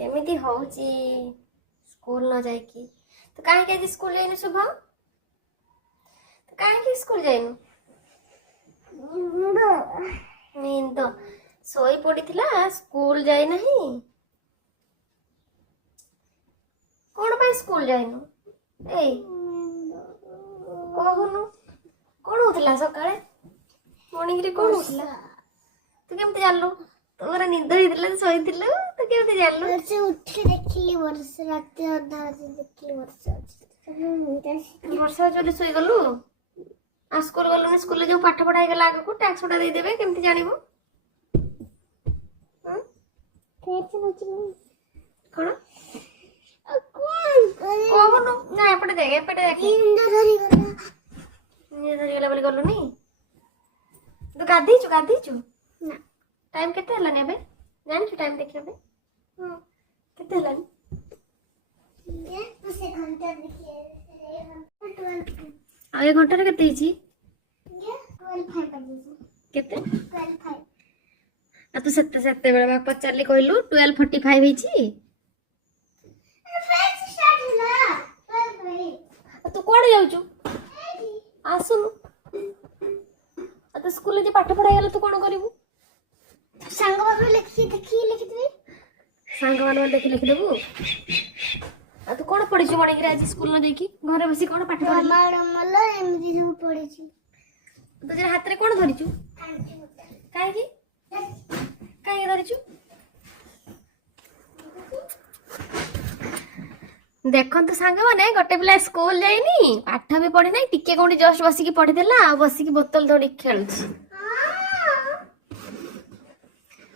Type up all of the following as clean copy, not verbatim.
केमिति होउची स्कूल न जाए कि तो काहे के आज स्कूल जाइनु शुभ तो काहे के स्कूल जाइनु नींद सोई पड़ीथिला स्कूल जाई नहीं कौन पाई स्कूल जाइनु ए कहूनु कौन होतिला सकाळे मॉर्निंग रे कौन होतिला तू केमते जानलु तोरा निंद होइतिला सोइतिला तो केमते जानलु से उठी देखिली वर्ष रात अधा से देखिली वर्षा चली सोई गलु आ स्कूल गलु स्कूल जो पाठ पढ़ाई गला आगु को टैक्स उडा दे देबे केमते जानिबो कौन कहूनु ना एपटे देख नींद धरी गला बोली गलु नहीं तो गाधीचु ना टाइम केते हला नेबे जानिछु टाइम देखियो बे केते हला ये उसे घंटा देखिए आ 1 घंटा रे केते हिची ये 12:05 बजे केते 12:05 आ तू सत्ते बेला बा पचारली कहलु 12:45 हिची फ्रेंच स्टार्ट होला 12:05 तू कोड जाउछु आसुनु आ तो स्कूल जे पाठ पढ़ाई गला तू कोन करिवु संग बाबू लिखी देबे सांग मान लिखि देबु आ तू कोन पढिछु मणिक आज स्कूल न देखि घरे बसी कोन पाठ पढ़ा रामायण मला एमजी सब पढिछि तो जे हाथ रे कोन धरिछु काहे की काहे धरिछु देखंतु सांग माने गोटे पिला स्कूल जाइनी पाठ भी पढ़ी नाही टिके कोंडी जस्ट बसी की पढ़ी देला आ बसी की बोतल धरि खेलुछि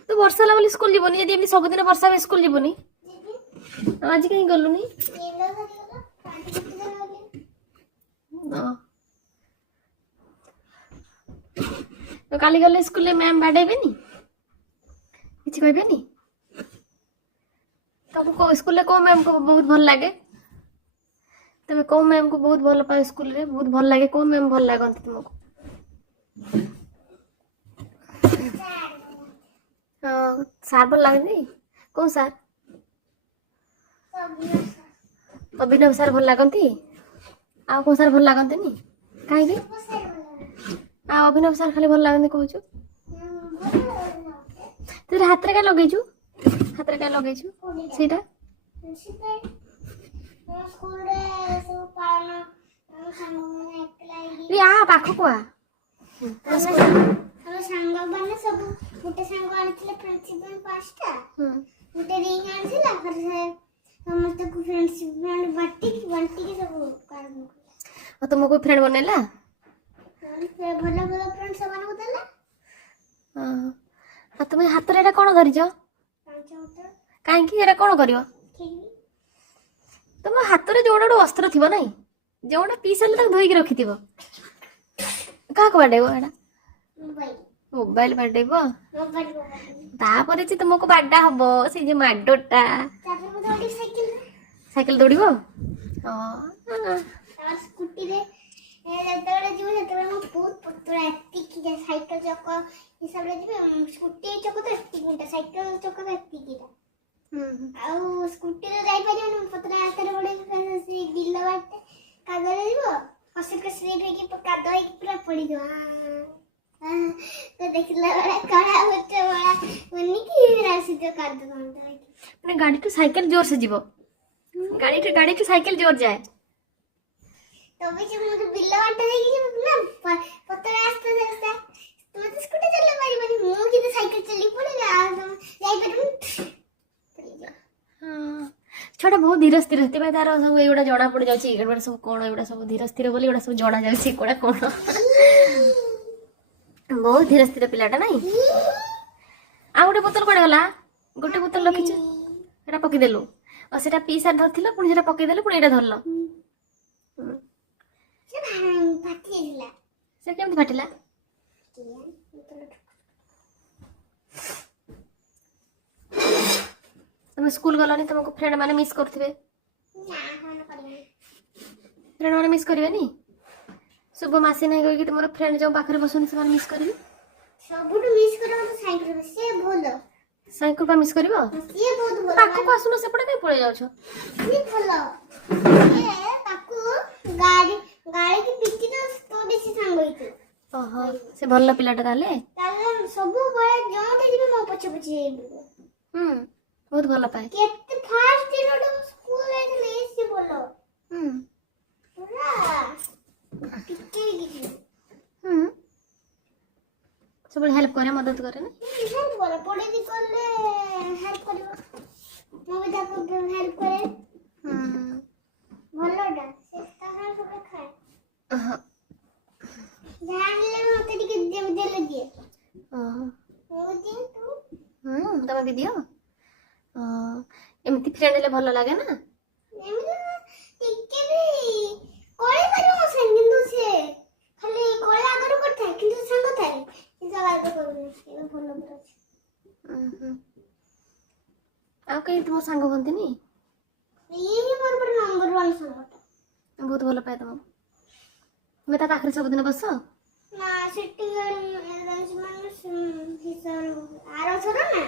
तू वर्षा ला बोली स्कूल जीवनी यदि एमनी सब दिन वर्षा में स्कूल जीवनी आज कहीं गलुनी तो काली गले स्कूल मैम बाडेबेनी किछि कहबेनी तुमको स्कूल को मैम को बहुत भल लगे तुम को मैम को बहुत भल पाओ स्कूल रे बहुत भल लगे को मैम भल लागंती तुमको सार भल लगनी कौन सार अभिनव सार भल लगती आ कौन सार भल लगती नी कहीं आ अभिनव सार खाली भल लगती कहूँ तेरे हाथ रे का लगेछु हाथ रे का लगेछु सेटा स्कूल रे सब पालन संग माने एकला रे आ पाखो को आ हम संग माने सब गोटे संग आनिथिले प्रिंसिपल पास्ता गोटे रिंग आनिथिला फिर से समस्त को फ्रेंडशिप फ्रेंड बाटी के सब कारण और तुमको फ्रेंड बनेला फिर भलो भलो फ्रेंड सब माने देला हां आ तुम हाथ रे एटा कोन धरिजो काहे की एटा कोन करियो तुम हाथ रे जोड़ा वस्त्र थिबो नाही जोड़ा पीसल तक धोई के रखिथिबो का को बाडेबो एटा मोबाइल बाडेबो तापरे जे तुमको बाडा हबो से जे माडोटा साइकिल दौड़िबो और स्कूटी रे जेतबेले जीव जेतबेले मो बहुत पतला एत्ती की साइकिल चक हिसाब रे जीव स्कूटी चक तो एत्ती की साइकिल चक तो एत्ती की आउ स्कूटी रे जाई परियो पतला हाथ रे बडे से बिल बाटे कागज जीव हसिल के स्लिप रे की कादो एक पूरा पड़ी जो तो देखला बड़ा कड़ा होते बड़ा मन्नी की राशि जो कादो माने गाड़ी तो साइकिल जोर से जीवो गाड़ी तो साइकिल जोर जाए तो भी जब मुझे बिल्ला वाटा देगी ना पत्थर रास्ता रास्ता तो मैं स्कूटी चला मारी मारी मुंह की तो साइकिल चली पड़ेगा तुम जाई पर हां छोटा बहुत धीरे स्थिर रहते भाई तार सब एगुड़ा जणा पड़ जाउची एगुड़ा सब कोन एगुड़ा सब धीरे स्थिर बोली एगुड़ा सब जणा जाउची कोडा कोन बहुत धीरे स्थिर पिलाटा नाही आ गोटे बोतल कोडे गला गोटे बोतल रखिछ एटा पकी देलु और सेटा पीसा धरथिला पुनी सेटा पकी देलु पुनी एटा धरलो फाटी गेला से केमति फाटिला तुम स्कूल गलनी तुमको फ्रेंड माने मिस करथिबे ना होन करियो फ्रेंड माने मिस करिवे नी शुभ मासी नहीं कहि कि तुमरो फ्रेंड जो पाखरे बसुनी से मिस करिवे सबुठ मिस करो तो साइकिल से बोलो ସାଇକୁ ପା ମିସ୍ କରିବ ସିଏ ବହୁତ ଭଲ ପାଖକୁ ଆସୁନ ସେପଟେ କାଇଁ ପଳେଇ ଯାଉଛ ସିଏ ଭଲ ସିଏ ତାକୁ ଗାଡି ଗାଡି କି ପିଟି ତ ବେଶୀ ସାଙ୍ଗ ହେଇଛି ଓହୋ ସେ ଭଲ ପିଲାଟା ତାହେଲେ ତାହେଲେ ସବୁବେଳେ ଯୋଉଠି ଯିବେ ମୋ ପଛେ ପଛେ ବହୁତ ଭଲ ପାଏ କେତେ ଫାଷ୍ଟ ଦିନଠୁ ସ୍କୁଲ ଯାଇଥିଲେ ସିଏ ଭଲ ପୁରା ଟିକେ କିଛି ସବୁବେଳେ ହେଲ୍ପ କରେ ମଦତ କରେ ନା ହେଲ୍ପ କରେ ପଢେଇ କଲେ ହେଲ୍ପ କରିବ ମୁଁ ବି ତାକୁ ହେଲ୍ପ କରେ ଭଲଟା ସେ ତା ସାଙ୍ଗେ ସବୁ ଖାଏ ଯାହା ଆଣିଲେ ମତେ ଟିକେ ଦେଲେ ଦିଏ ମୁଁ ଦିଏ ତୁ ତମେ ବି ଦିଅ ଏମିତି ଫ୍ରେଣ୍ଡ ହେଲେ ଭଲ ଲାଗେ ନା ଏମିତି ଟିକେ ବି କଳି କରିବ ମୋ ସାଙ୍ଗେ କିନ୍ତୁ ସେ ଖାଲି କଳି ଆଗରୁ କରିଥାଏ କିନ୍ତୁ ସାଙ୍ଗ ଥାଏ କିନ୍ତୁ ଆଗ କରୁନି ସେ ଭଲ ପୁରା ଅଛି ଆଉ କେହି ତୁମ ସାଙ୍ଗ ହୁଅନ୍ତିନି ଇଏ ହିଁ ମୋର ପୁରା ନମ୍ବର 1 ସାଙ୍ଗଟା ବହୁତ ଭଲ ପାଏ ତମକୁ ତୁମେ ତା ପାଖରେ ସବୁଦିନ ବସ ନା ସିଟିଂ ଆରେଞ୍ଜମେଣ୍ଟ ଆରଥର ନା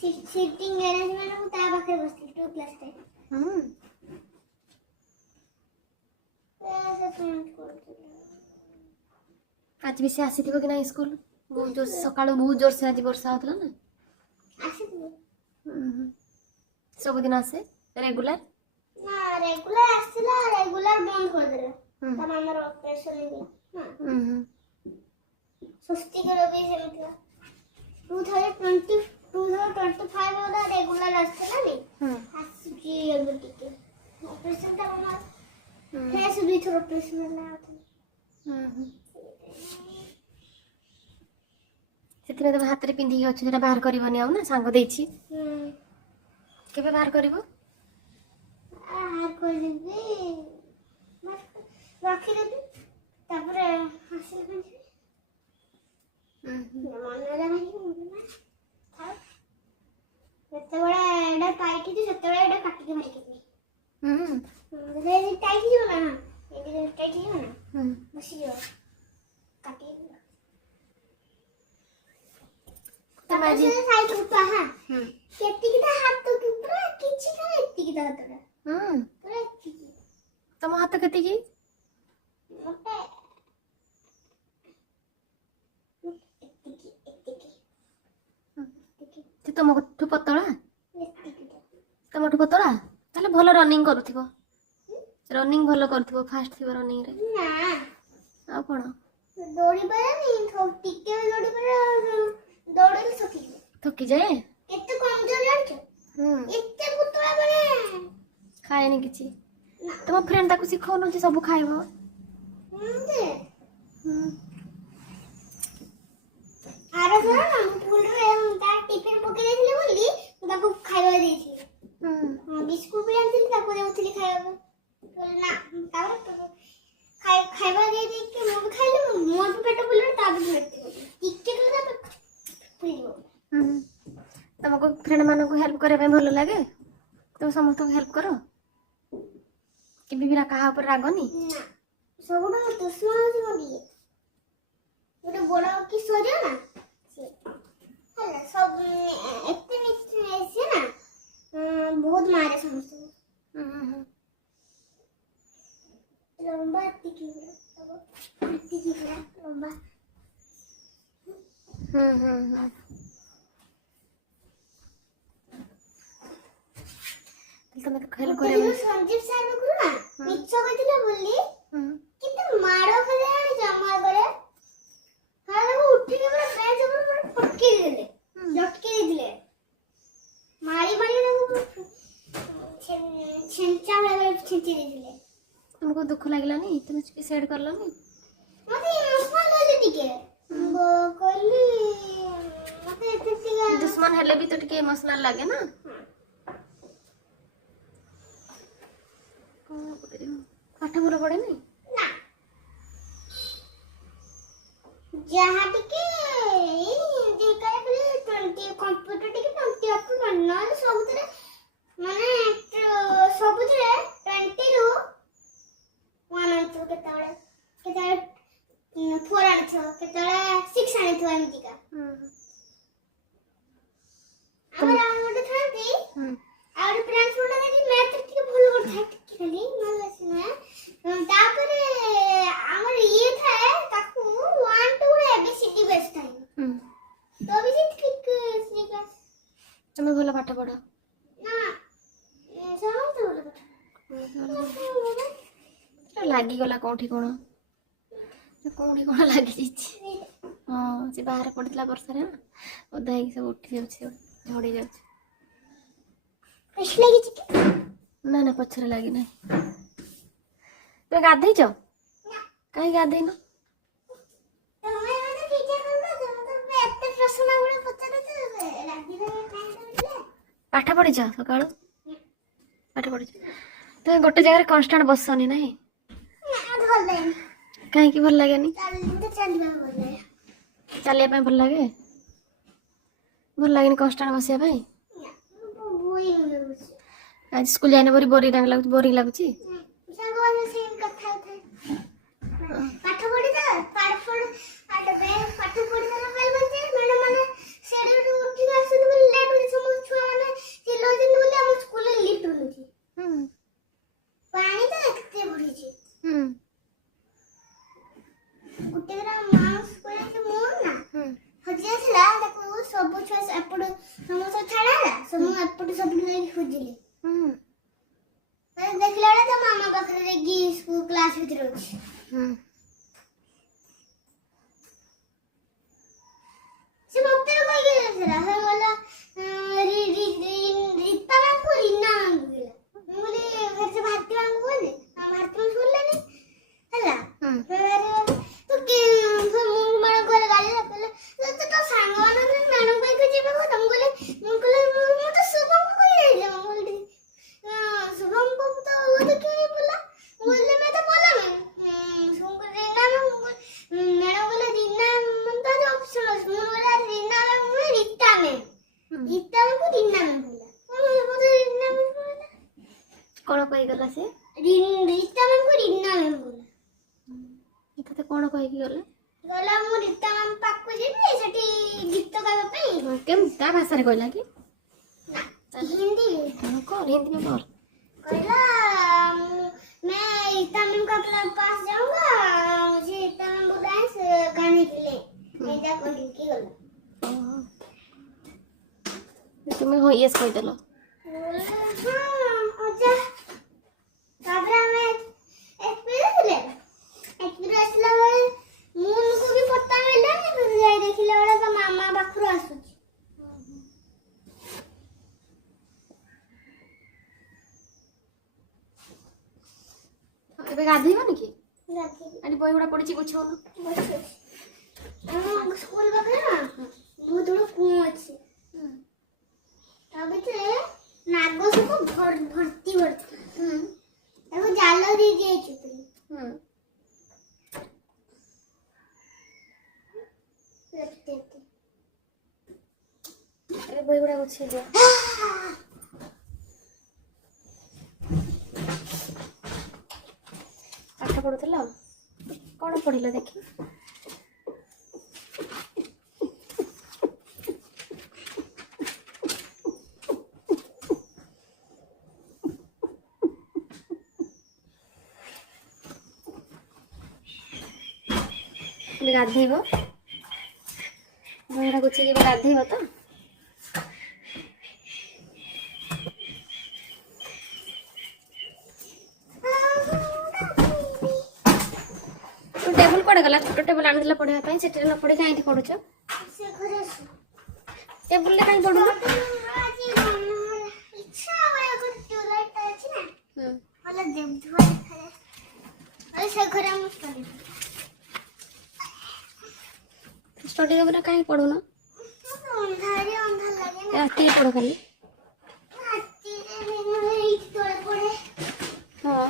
ସିଟିଂ ଆରେଞ୍ଜମେଣ୍ଟ ମୁଁ ତା ପାଖରେ ବସିଥିଲି 2 କ୍ଲାସ ଆଜି ବି ସେ ଆସିଥିବ କି ନାହିଁ ସ୍କୁଲ ବହୁତ ଜୋର ସକାଳୁ ବହୁତ ଜୋରସେ ଆଜି ବର୍ଷା ହଉଥିଲା ନା ଆସିଥିବ ସବୁଦିନ ଆସେ ରେଗୁଲାର ନା ରେଗୁଲାର ଆସିଥିଲା ରେଗୁଲାର ବନ୍ଦ କରିଦେଲେ ତା ମାମାର ଅପରେସନ ହେଇଗଲା ସ୍ୱସ୍ତିକର ବି ସେମିତି 2025 वाला रेगुलर ଆସିଥିଲା ନି ଆସିଛି ଏବେ ଟିକେ ଅପରେସନ ଟା ମାମା ଫେସ୍ ଦୁଇ ଥର ଅପରେସନ ହେଲା ସେଥିପାଇଁ ତମେ ହାତରେ ପିନ୍ଧିକି ଅଛ ସେଟା ବାହାର କରିବନି ଆଉ ନା ସାଙ୍ଗ ଦେଇଛି କେବେ ବାହାର କରିବ କରିବି ରଖିଦେବି ତାପରେ ଆସିଲେ ଯେତେବେଳେ ଏଇଟା ଟାଇଟ୍ ହେଇଛି ସେତେବେଳେ ଏଇଟା କାଟିକି ମାରିକି ଟାଇଟ୍ ହେଇଯିବ ନା ଏଇଠି ଟାଇଟ୍ ହେଇଯିବ ନା ବସିଯିବ କାଟିକି ସାଇଡ୍ ଉଠା କେତିକିଟା ହାତ ପୁରା କିଛି ନା ଏତିକିଟା ହାତଟା ପୁରା ଏତିକି ତମ ହାତ କେତିକି ଗୋଟେ ତମଠୁ ପତଳା ତମଠୁ ପତଳା ତାହେଲେ ଭଲ ରନିଂ କରୁଥିବ ରନିଂ ଭଲ କରୁଥିବ ଫାଷ୍ଟ ଥିବ ରନିଂ ରେ ନା ଆଉ କଣ ଦୌଡ଼ି ପାରେନି ଟିକେ ଦୌଡ଼ିଲେ ଥକିଯାଏ କେତେ କମଜୋର ଜାଣିଛ ଏତେ ପତଳା ମାନେ ଖାଏନି କିଛି ତମ ଫ୍ରେଣ୍ଡ ତାକୁ ଶିଖଉନ ଯେ ସବୁ ଖାଇବ ଆରଥର ନା ମୁଁ ସ୍କୁଲରେ ତା ଟିଫିନ ପକେଇ ଦେଇଥିଲି ବୋଲି ମୁଁ ତାକୁ ଖାଇବା ଦେଇଥିଲି ବିସ୍କୁଟ ବି ଆଣିଥିଲି ତାକୁ ଦେଉଥିଲି ଖାଇବାକୁ ନା ତାପରେ ଖାଇବା ଦେଇକି ମୁଁ ବି ଖାଇଲି ମୋ ବି ପେଟ ଫୁଲିଲା ତା ବି ଟିକେ ଫୁଲିଯିବ ତମକୁ ଫ୍ରେଣ୍ଡ ମାନଙ୍କୁ ହେଲ୍ପ କରିବା ପାଇଁ ଭଲ ଲାଗେ ତମେ ସମସ୍ତଙ୍କୁ ହେଲ୍ପ କର କେବେ ବି କାହା ଉପରେ ରାଗନି ନା ସବୁଠୁ ଦୁଶ୍ମନ ହଉଛି ମୋ ଇଏ ଗୋଟେ ବଡ଼ କିଶୋରୀ ନା ହେଲା ସବୁ ଏତେ ମିଶି ନା ବହୁତ ମାରେ ସମସ୍ତଙ୍କୁ ଲମ୍ବା ଏତିକି ଲମ୍ବା ତମେ ହେଲ୍ପ କରିବା ସଞ୍ଜୀବ ସାର୍ ନା ମିଛ କହିଥିଲେ ବୋଲି କେତେ ମାଡ଼ ଖାଲି ଜାଣିଛ ଆମ ଆଗରେ ଉଠିକି ପୁରା ବେଞ୍ଚ ଉପରେ ପୁରା ପଟକେଇ ଦେଲେ ଲଟକେଇ ଦେଇଥିଲେ ମାରି ତାକୁ ଛେଞ୍ଚା ଭଳିଆ ଛେଞ୍ଚି ଦେଇଥିଲେ ତୁମକୁ ଦୁଃଖ ଲାଗିଲାନି ତୁମେ ସୁଇସାଇଡ୍ କଲନି ମତେ ଇମୋସନାଲ ହେଲି ଟିକେ କହିଲି ମତେ ଏତେ ଦୁଶ୍ମନ ହେଲେ ବି ତ ଟିକେ ଇମୋସନାଲ ଲାଗେ ନା ପାଠ ଭଲ ପଢେନି ଯାହା ଟିକେ କମ୍ପ୍ୟୁଟର ଟିକେ 20 ଅପ୍ ଟୁ 1 ନହେଲେ ସବୁଥିରେ ମାନେ ସବୁଥିରେ 20 ରୁ 1 ଆଣିଥିବ କେତେବେଳେ 4 ଆଣିଥିବ କେତେବେଳେ 6 ଆଣିଥିବ ଏମିତିକା ଖାଲି ନହେଲେ ସିନା ତାପରେ ଆମର ଇଏ ଥାଏ ତାକୁ 1 2 ABCD ବେସ୍ ଥାଏ ତ ବି ଠିକ ସିକା ତମେ ଭଲ ପାଠ ପଢ ନା ସମସ୍ତେ ଭଲ ପାଠ ଲାଗିଗଲା କୋଉଠି କଣ ଲାଗିଯାଇଛି। ହଁ ସେ ବାହାରେ ପଡିଥିଲା ବର୍ଷାରେ ନା ଓଦା ହେଇକି ସବୁ ଉଠି ଯାଉଛି ଝଡି ଯାଉଛି। ନା ନା ପଛରେ ଲାଗିନାହିଁ। ତମେ ଗାଧେଇଛ? କାହିଁ ଗାଧେଇନ? ପାଠ ପଢିଛ ସକାଳୁ? ପାଠ ପଢିଛ ତମେ ଗୋଟେ ଜାଗାରେ କନଷ୍ଟାଣ୍ଟ ବସନି ନାହିଁ? କାହିଁକି ଭଲ ଲାଗେନି? ଚାଲିବା ପାଇଁ ଭଲ ଲାଗେ? ଭଲ ଲାଗେନି କନଷ୍ଟାଣ୍ଟ ବସିବା ପାଇଁ? ଆଜି ସ୍କୁଲ ଯାଇନି ବୋରିଂ ଲାଗୁଛି? ଦେଖିଲା ବେଳେ ତା ମାମା ପାଖରେ ଯାଇକି କ୍ଲାସ ଭିତରେ ଅଛି। ସେ ମତେ କହିକି ଯାଇଥିଲା ସେ କହିଲା ରୀତା ମାନଙ୍କୁ ରୀନା ମାନଙ୍କୁ କହିଲା ମୁଁ କହିଲି ଘରେ ସେ ଭାରତୀ ମାନଙ୍କୁ କହିଲେ ଭାରତୀ ମାନଙ୍କୁ ଶୁଣିଲେନି ହେଲା ତୁ ମୁଁ ମାନ ଘରେ ଗାଳି କହିଲେ ତ ସାଙ୍ଗମାନଙ୍କୁ ମ୍ୟାଡମ କହିକି ଯିବେ କଥା ମୁଁ କହିଲି ମୁଁ ତ ଶୁଭମକୁ କହି ଯାଇଥିଲି ମୁଁ କହିଲି ଶୁଭମକୁ ତ वो तो क्यों नहीं बोला बोलले मैं तो बोला मैं सुन रीना मैडम बोले रीना तो ऑप्शन है मैं बोला रीना मैं रीता में को रीना में बोला बोले रीना में बोला कौन कहि गला से रीता में को रीना में बोला तते कौन कहि गला गला मु रीता मैम पाकु जेबी सेठी गीत गावे पई केम ता भाषा रे कहला कि हिंदी हिंदी में बोल कहला मैं रीता मैम का पास जाऊंगा मुझे रीता मैम बुलाए गाने के लिए ऐसा कोई की गला तुम्हें हो यस कहि देलो हां अच्छा ताबरा में एक्सपीरियंस ला ମୁଁ को भी पता मिला फिर जाई देखिला बड़ा ता मामा पाखरो आसुची ଏବେ ଗାଧେଇବନି କି? गाधी ଆଜି ବହି ଗୁଡା ପଡିଛି ଗୁଛଉନ हम स्कूल पाखरे ना बहुत बड़ा कुआं ଅଛି ତା ଭିତରେ ନାଗ ସବୁ ଭର୍ତ୍ତି ତାକୁ ଜାଲ ଦେଇ ଦେଇଛୁ ଏବେ ବହି ଗୁଡା ଗୁଛେଇ ଦିଅ। ପାଠ ପଢୁଥିଲ କଣ ପଢିଲ ଦେଖି? ଗାଧେଇବ ବହିଟା ଗୁଛେଇକି ଗାଧେଇବ ତ? टेबल कोड़े गला छोटो टेबल आनिला पढ़िया ପାଇଁ ସେଠି ନ ପଢି କାହିଁକି ପଢୁଛ? ସେ ଘରେ टेबल ରେ କାହିଁ ପଢୁନ? ଇଚ୍ଛା હોય ଗୋଟେ ଟ୍ୟୁବଲାଇଟ୍ ଅଛି ନା ଭଲ ଦେବଧୁଆ ଦେଖାଯାଏ ଆଉ ସେ ଘରେ ମୁଁ स्टडी वगैरह काहे पढुन? अंधारी अंधार लागे राती पढ खाली राती रे एक तोड़ पड़े हां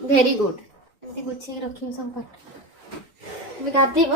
वेरी गुड एमती गुच्छी रखियो सब पाठ तुम्हें गाधेब